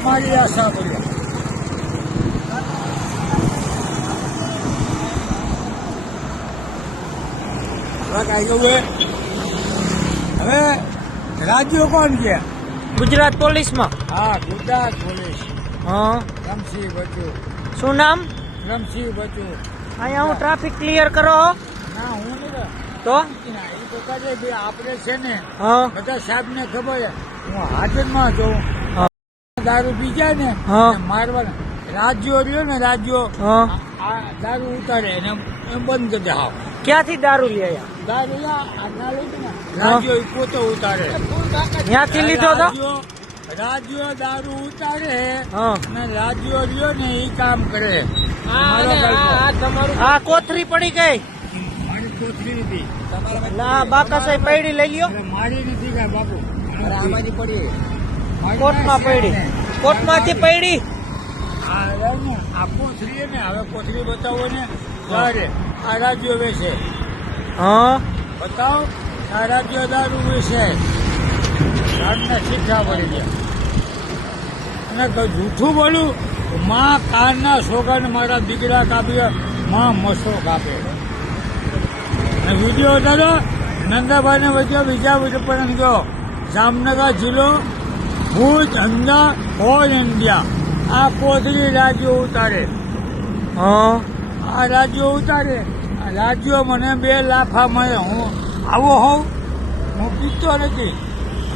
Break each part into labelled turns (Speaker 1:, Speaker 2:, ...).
Speaker 1: અમારી આશા સાંભળ્યા હવે હવે રાજ્યો કોણ છે?
Speaker 2: ગુજરાત પોલીસમાં.
Speaker 1: હા ગુજરાત પોલીસ.
Speaker 2: હા.
Speaker 1: રમસિંહ બચુ.
Speaker 2: શું નામ?
Speaker 1: રમસિંહ બચુ.
Speaker 2: અહીંયા હું ટ્રાફિક ક્લિયર કરો
Speaker 1: ના હું નહીં
Speaker 2: તો?
Speaker 1: આપણે છે ને
Speaker 2: હા.
Speaker 1: બધા સાહેબ ને ખબર હું હાજરમાં
Speaker 2: હા.
Speaker 1: દારૂ પી જાય ને મારવાના રાજ્યો રહ્યો ને રાજ્યો દારૂ ઉતારે એને એમ બંધ કરી દે
Speaker 2: ક્યાંથી દારૂ લઈ આવ્યા
Speaker 1: દારૂ ના ને? રાજ્યો પોતે ઉતારે.
Speaker 2: ક્યાંથી લીધો તો?
Speaker 1: રાજ્યો- દારૂ ઉતારે અને રાજ્યો રહ્યો ને એ કામ કરે.
Speaker 2: આ કોથરી પડી ગઈ?
Speaker 1: મારી કોથરી નથી
Speaker 2: ના બાકા સાહેબ પૈડી લઈ લ્યો.
Speaker 1: મારી નથી કાંઈ બાપુ? આમાંથી પડી.
Speaker 2: કોર્ટમાં પડી. કોર્ટમાંથી પડી.
Speaker 1: આ રહ્યો ને, હવે કોથળી બતાવો ને ત્યારે આ રાજ્યો વેચે.
Speaker 2: હા?
Speaker 1: બતાવો આ રાજ્યો દારૂ વેચે. કાનને શિક્ષા પડી ગયા અને જૂઠું બોલું? માં કાનના છોકરાને મારા દીકરા કાપ્યા માં મસો કાપે. અને વીડિયો ઉતારો નંદાભાઈને વચ્ચે બીજા પણ ગયો જામનગર જિલ્લો ભુજ અમદાવાદ ઓલ ઇન્ડિયા. આ કોથળી રાજ્યો ઉતારે.
Speaker 2: હા.
Speaker 1: આ રાજ્યો ઉતારે. આ રાજ્યો મને બે લાફા મળે. હું આવો હોઉં. હું પીતો નથી.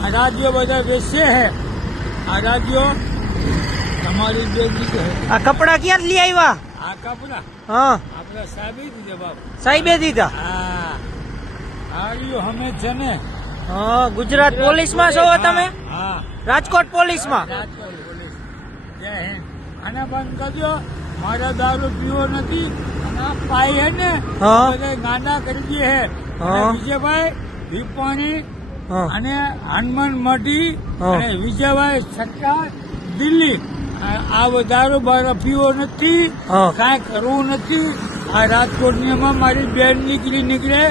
Speaker 1: આ રાજ્યો બધા બેસે હે. આ રાજ્યો તમારી જે
Speaker 2: આ કપડા ક્યાં લઈ આવ્યા?
Speaker 1: આ કપડા
Speaker 2: હા.
Speaker 1: આપણા સાહેબે દીધા બાપ.
Speaker 2: સાહેબે દીધા?
Speaker 1: હા. આ હમે છે ને.
Speaker 2: હા ગુજરાત પોલીસમાં છો તમે? રાજકોટ પોલીસમાં.
Speaker 1: રાજકોટ જય હિન્દ. આને બંધ કરજો. મારે દારૂ પીવો નથી. અને પાઈ હે ને ગાંડા કરી દે હે. વિજયભાઈ ભીપાણી અને હનુમાન મઢી અને વિજયભાઈ સરકાર દિલ્હી. આ દારૂ બારો પીવો નથી. કાંઈ કરવું નથી. આ રાજકોટની એમાં મારી બેન નીકળી નીકળે.